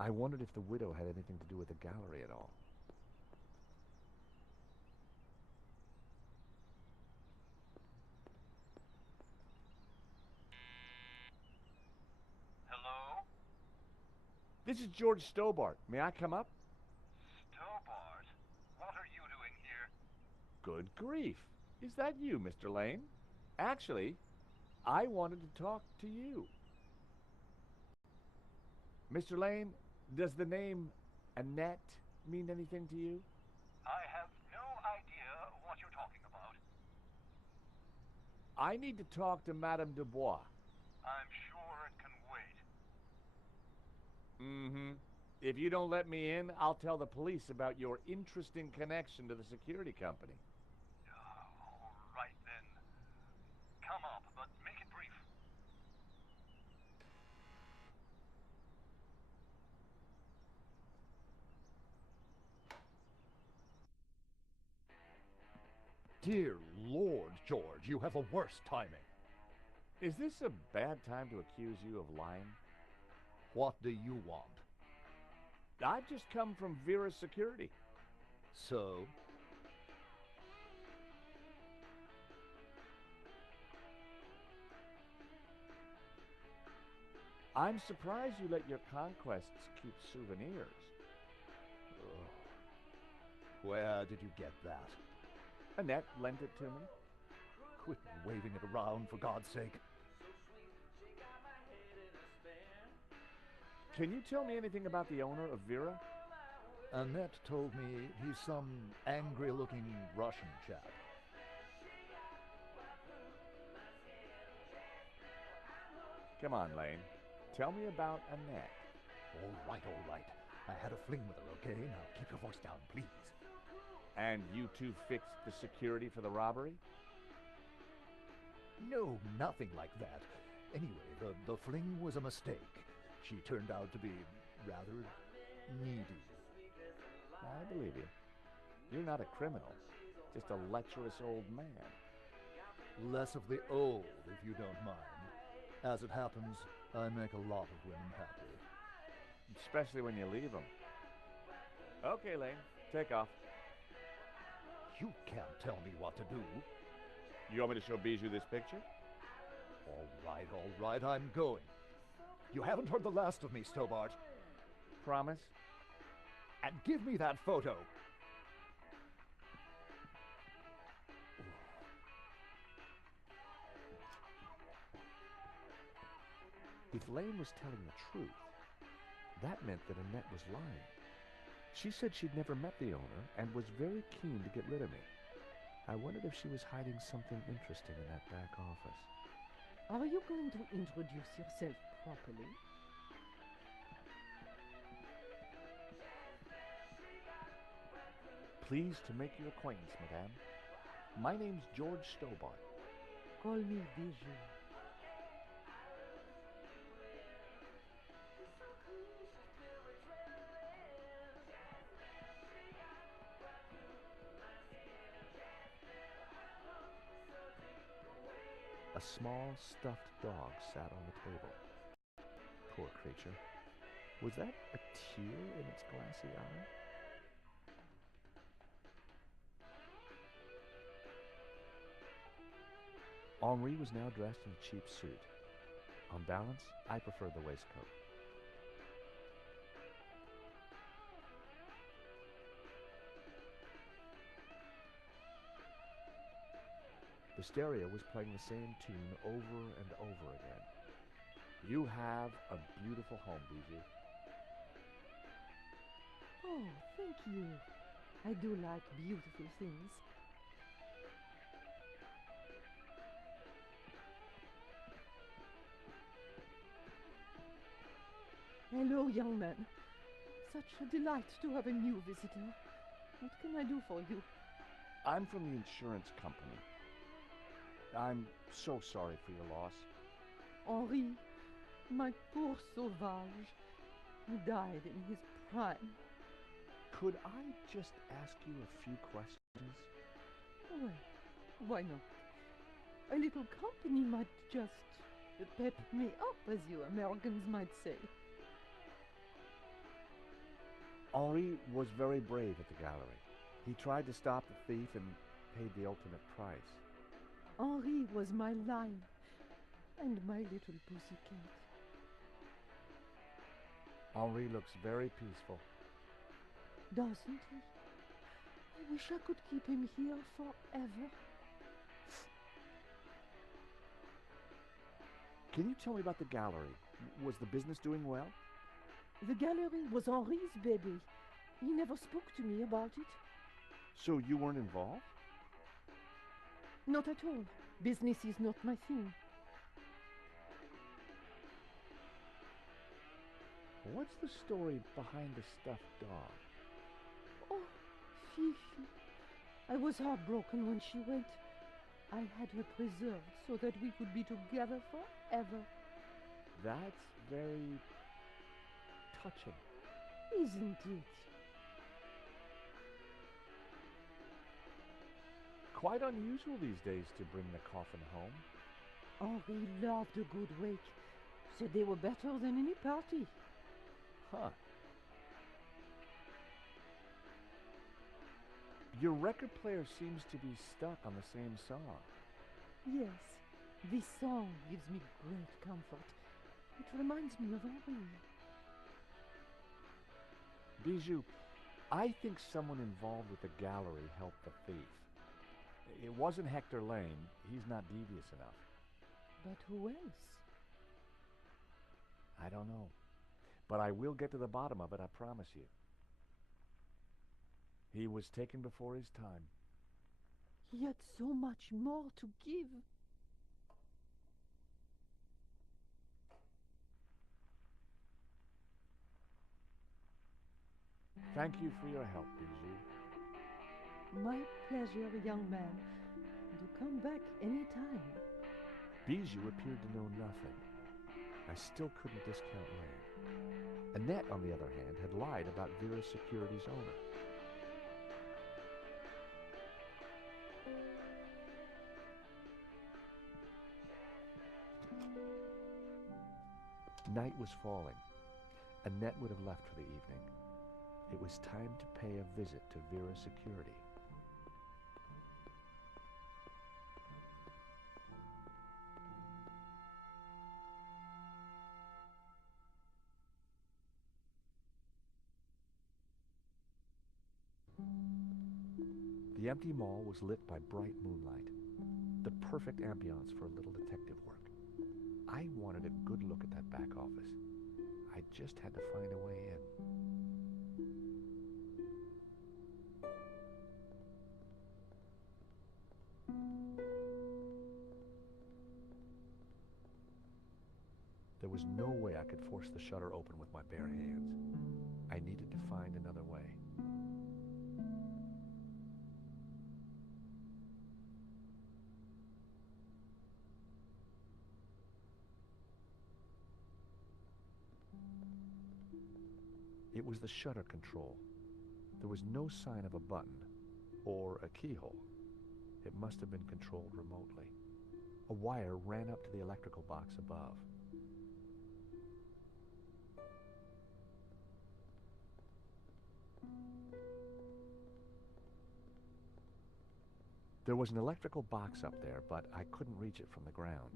I wondered if the widow had anything to do with the gallery at all. Hello? This is George Stobart. May I come up? Stobart? What are you doing here? Good grief. Is that you, Mr. Lane? Actually, I wanted to talk to you. Mr. Lane, does the name Annette mean anything to you? I have no idea what you're talking about. I need to talk to Madame Dubois. I'm sure it can wait. Mm-hmm. If you don't let me in, I'll tell the police about your interesting connection to the security company. All right then. Come up, but make it brief. Dear Lord, George, you have the worst timing. Is this a bad time to accuse you of lying? What do you want? I've just come from Vera's security. So? I'm surprised you let your conquests keep souvenirs. Where did you get that? Annette lent it to me. Quit waving it around, for God's sake. Can you tell me anything about the owner of Vera? Annette told me he's some angry-looking Russian chap. Come on, Lane. Tell me about Annette. All right. I had a fling with her, okay? Now keep your voice down, please. And you two fixed the security for the robbery? No, nothing like that. Anyway, the fling was a mistake. She turned out to be rather needy. I believe you. You're not a criminal, just a lecherous old man. Less of the old, if you don't mind. As it happens, I make a lot of women happy. Especially when you leave them. Okay, Lane, take off. You can't tell me what to do. You want me to show Bijou this picture? All right, I'm going. You haven't heard the last of me, Stobart. Promise? And give me that photo. If Lane was telling the truth, that meant that Annette was lying. She said she'd never met the owner and was very keen to get rid of me. I wondered if she was hiding something interesting in that back office. Are you going to introduce yourself properly? Pleased to make your acquaintance, madame. My name's George Stobart. Call me Bijou. A small stuffed dog sat on the table. Poor creature. Was that a tear in its glassy eye? Henri was now dressed in a cheap suit. On balance, I preferred the waistcoat. The stereo was playing the same tune over and over again. You have a beautiful home, Bijou. Oh, thank you. I do like beautiful things. Hello, young man. Such a delight to have a new visitor. What can I do for you? I'm from the insurance company. I'm so sorry for your loss. Henri, my poor sauvage. He died in his prime. Could I just ask you a few questions? Well, why not? A little company might just pep me up, as you Americans might say. Henri was very brave at the gallery. He tried to stop the thief and paid the ultimate price. Henri was my lion and my little pussycat. Henri looks very peaceful. Doesn't he? I wish I could keep him here forever. Can you tell me about the gallery? Was the business doing well? The gallery was Henri's baby. He never spoke to me about it. So you weren't involved? Not at all. Business is not my thing. What's the story behind the stuffed dog? Oh, Fifi. I was heartbroken when she went. I had her preserved so that we could be together forever. That's very touching. Isn't it? Quite unusual these days to bring the coffin home. Henri loved a good wake. Said they were better than any party. Huh. Your record player seems to be stuck on the same song. Yes, this song gives me great comfort. It reminds me of Henri. Bijou, I think someone involved with the gallery helped the thief. It wasn't Hector Lane. He's not devious enough. But who else? I don't know. But I will get to the bottom of it, I promise you. He was taken before his time. He had so much more to give. Thank you for your help, Bijou. My pleasure, young man. Do come back any time. Bijou appeared to know nothing. I still couldn't discount Lane. Annette, on the other hand, had lied about Vera's Securities owner. Night was falling. Annette would have left for the evening. It was time to pay a visit to Vera Security. The empty mall was lit by bright moonlight, the perfect ambiance for a little detective work. I wanted a good look at that back office. I just had to find a way in. There was no way I could force the shutter open with my bare hands. I needed to find another way. It was the shutter control. There was no sign of a button or a keyhole. It must have been controlled remotely. A wire ran up to the electrical box above. There was an electrical box up there, but I couldn't reach it from the ground.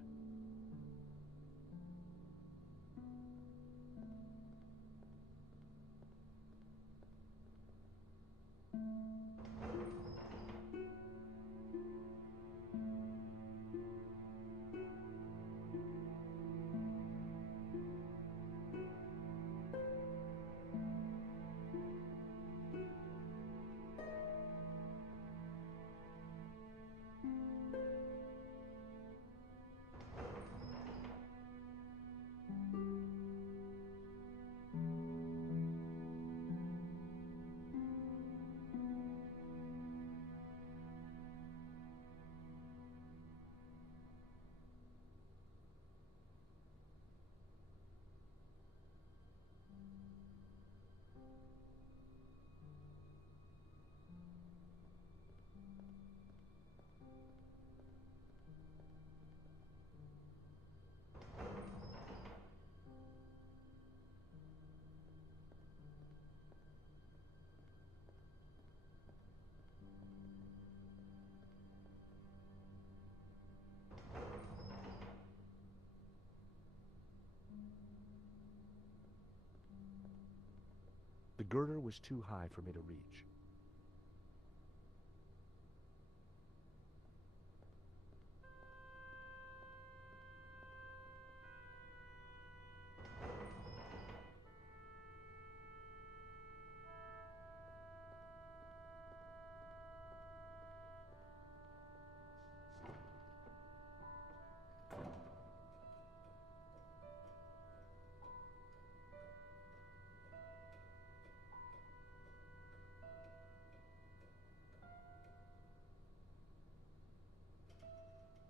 The girder was too high for me to reach.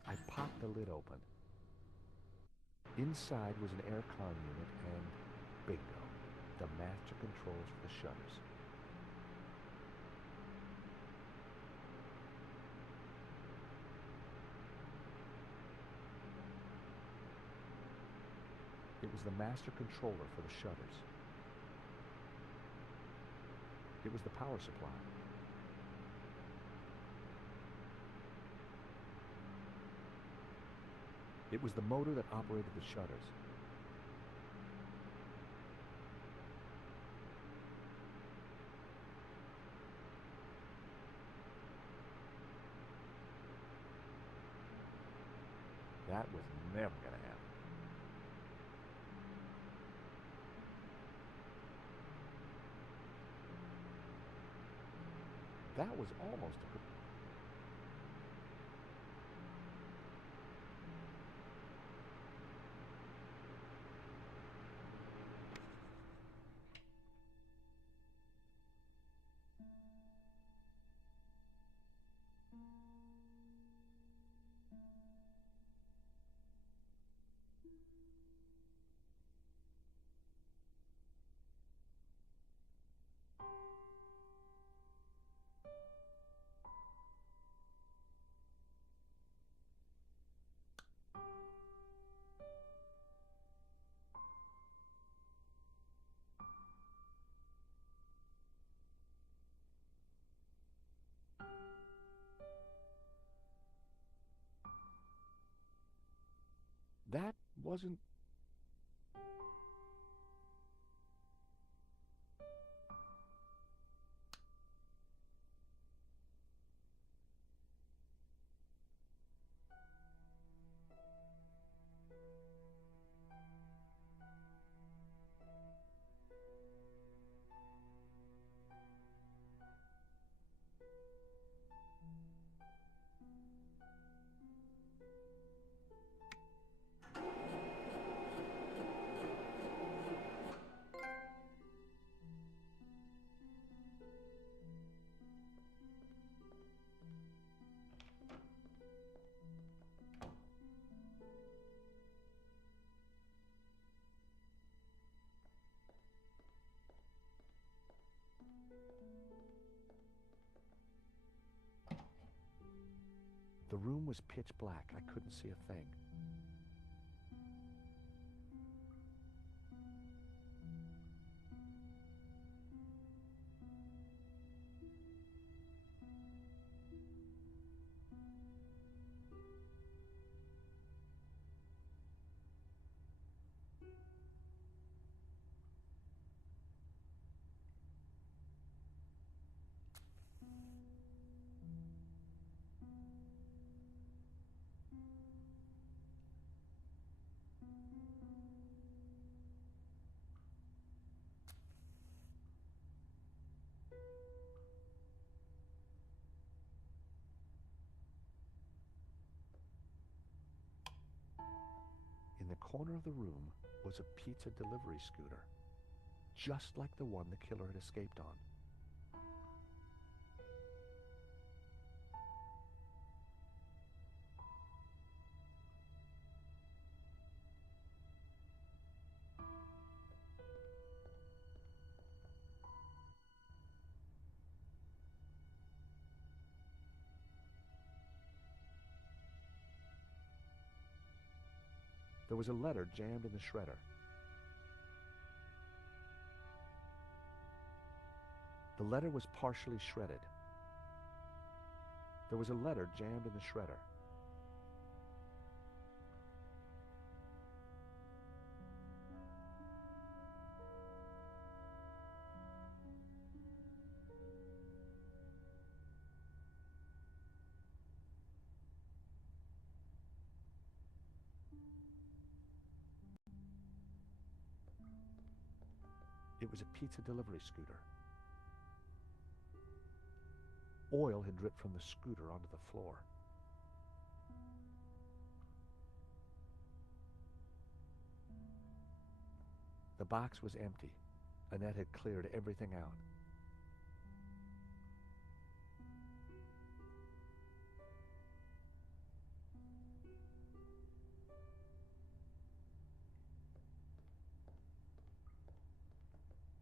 I popped the lid open. Inside was an aircon unit and bingo, the master controls for the shutters. It was the master controller for the shutters. It was the power supply. It was the motor that operated the shutters. That was never going to happen. That was almost a... That wasn't... The room was pitch black. I couldn't see a thing. In the corner of the room was a pizza delivery scooter, just like the one the killer had escaped on. There was a letter jammed in the shredder. The letter was partially shredded. There was a letter jammed in the shredder. It was a pizza delivery scooter. Oil had dripped from the scooter onto the floor. The box was empty. Annette had cleared everything out.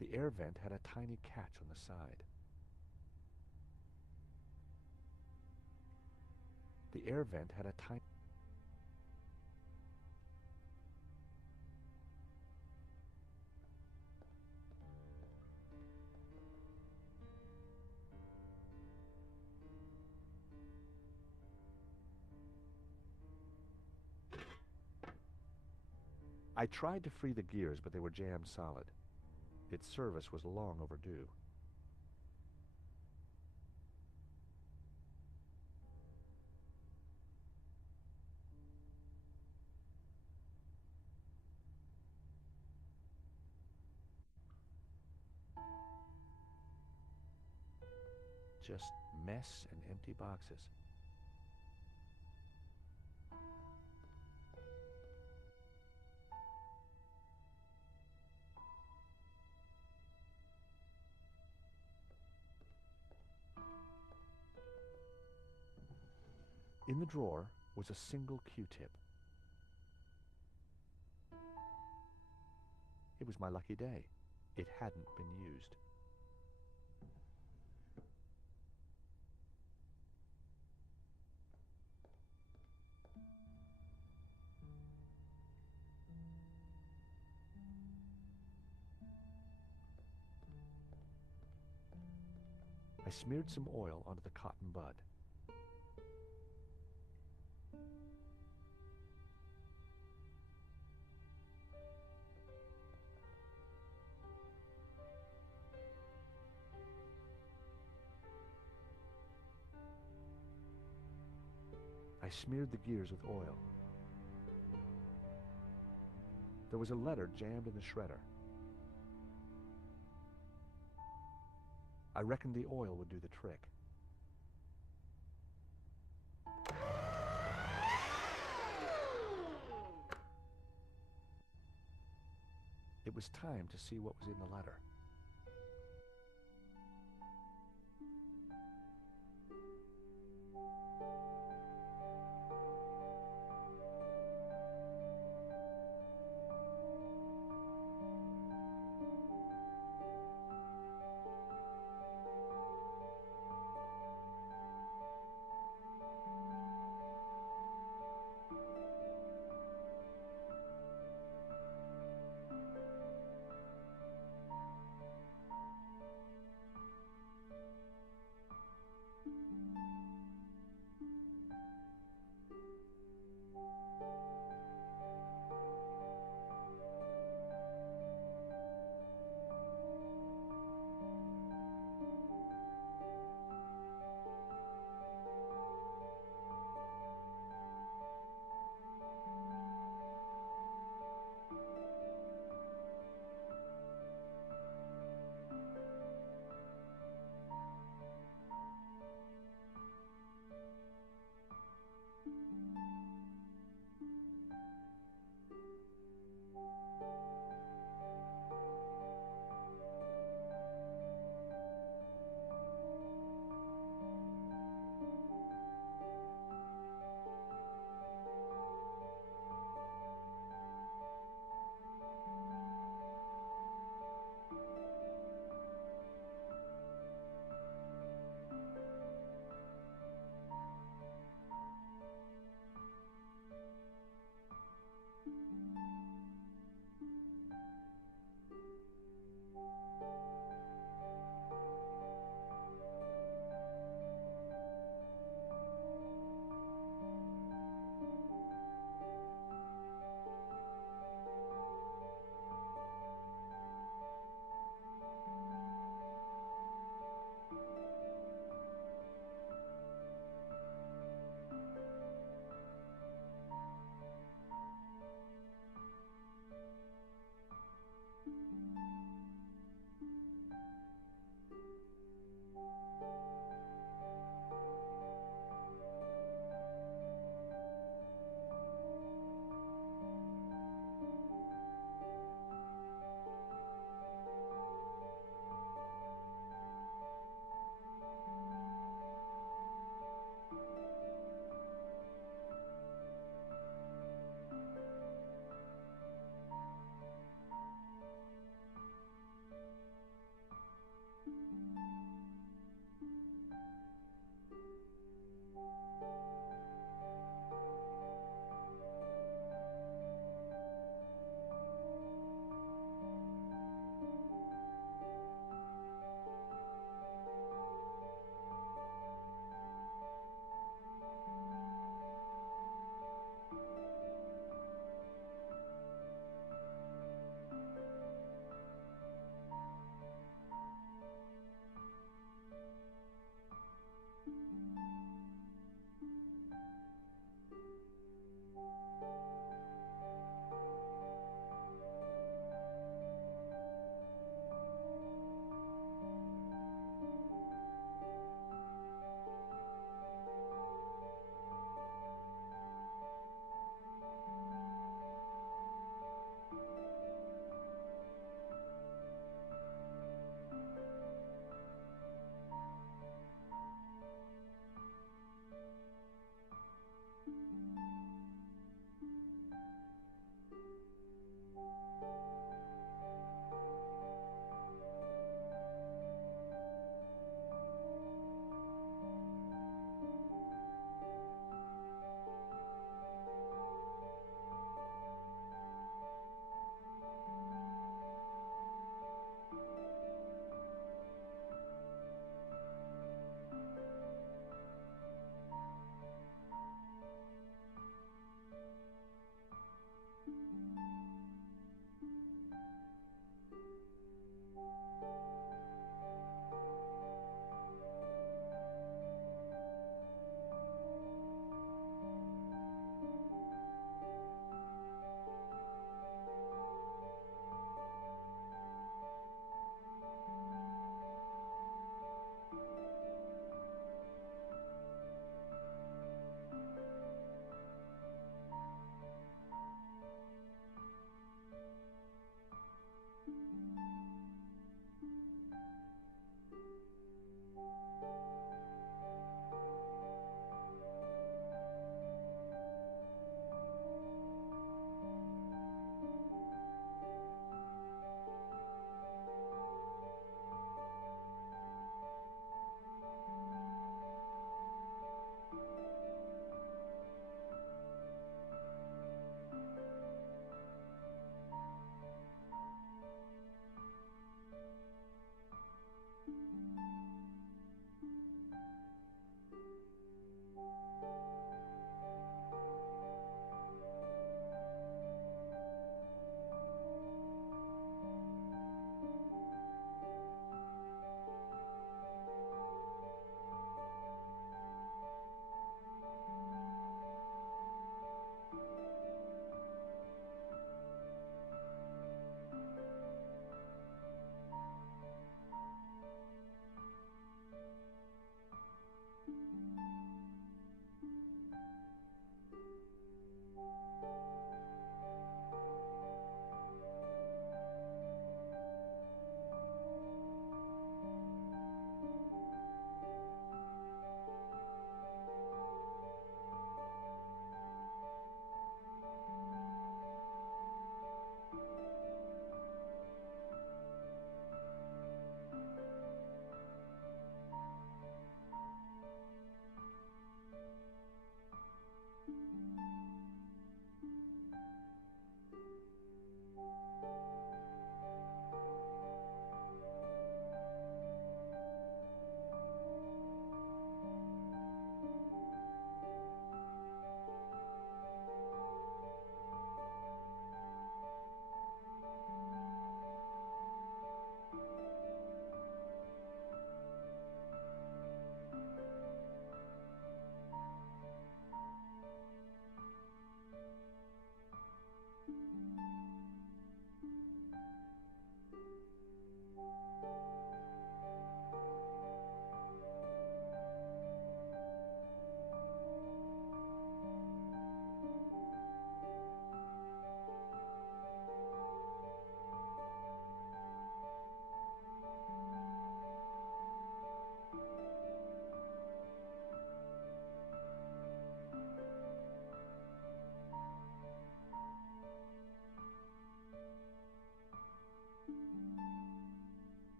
The air vent had a tiny catch on the side. The air vent had a tiny... I tried to free the gears, but they were jammed solid. Its service was long overdue. Just mess and empty boxes. In the drawer was a single Q-tip. It was my lucky day. It hadn't been used. I smeared some oil onto the cotton bud. I smeared the gears with oil. There was a letter jammed in the shredder. I reckoned the oil would do the trick. It was time to see what was in the letter.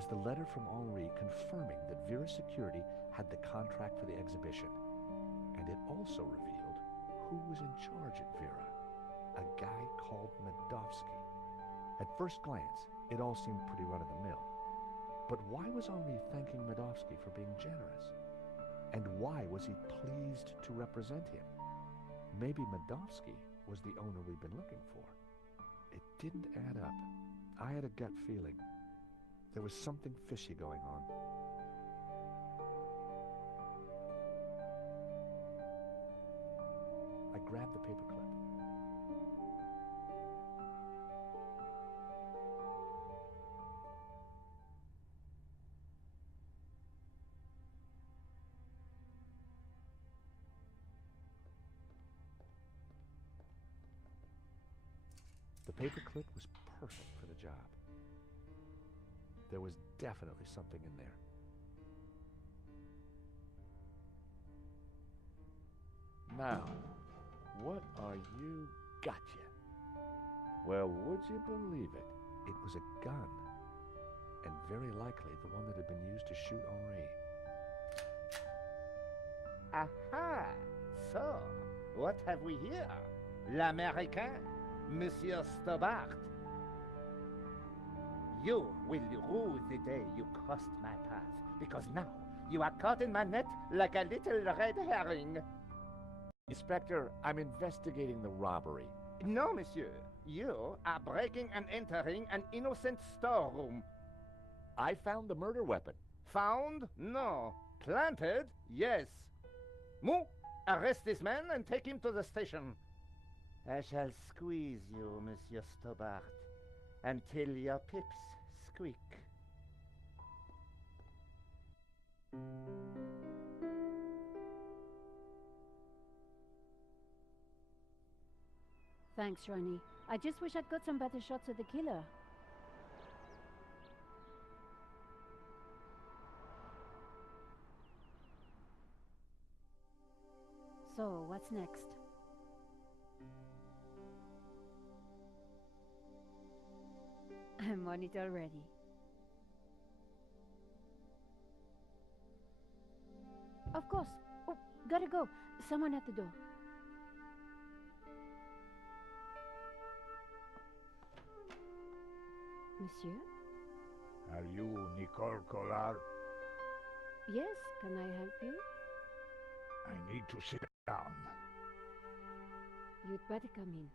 was the letter from Henri confirming that Vera Security had the contract for the exhibition. And it also revealed who was in charge at Vera, a guy called Medovsky. At first glance, it all seemed pretty run-of-the-mill. But why was Henri thanking Medovsky for being generous? And why was he pleased to represent him? Maybe Medovsky was the owner we'd been looking for. It didn't add up. I had a gut feeling. There was something fishy going on. I grabbed the paperclip. The paperclip was perfect for the job. There was definitely something in there. Now, what are you? Gotcha. Well, would you believe it? It was a gun, and very likely the one that had been used to shoot Henri. Aha! So, what have we here? L'Américain, Monsieur Stobart. You will rue the day you crossed my path, because now you are caught in my net like a little red herring. Inspector, I'm investigating the robbery. No, monsieur. You are breaking and entering an innocent storeroom. I found the murder weapon. Found? No. Planted? Yes. Mou, arrest this man and take him to the station. I shall squeeze you, Monsieur Stobart, until your pips squeak. Thanks, Ronnie. I just wish I'd got some better shots of the killer. So, what's next? I'm on it already. Of course. Oh, gotta go. Someone at the door. Monsieur? Are you Nicole Collard? Yes, can I help you? I need to sit down. You'd better come in.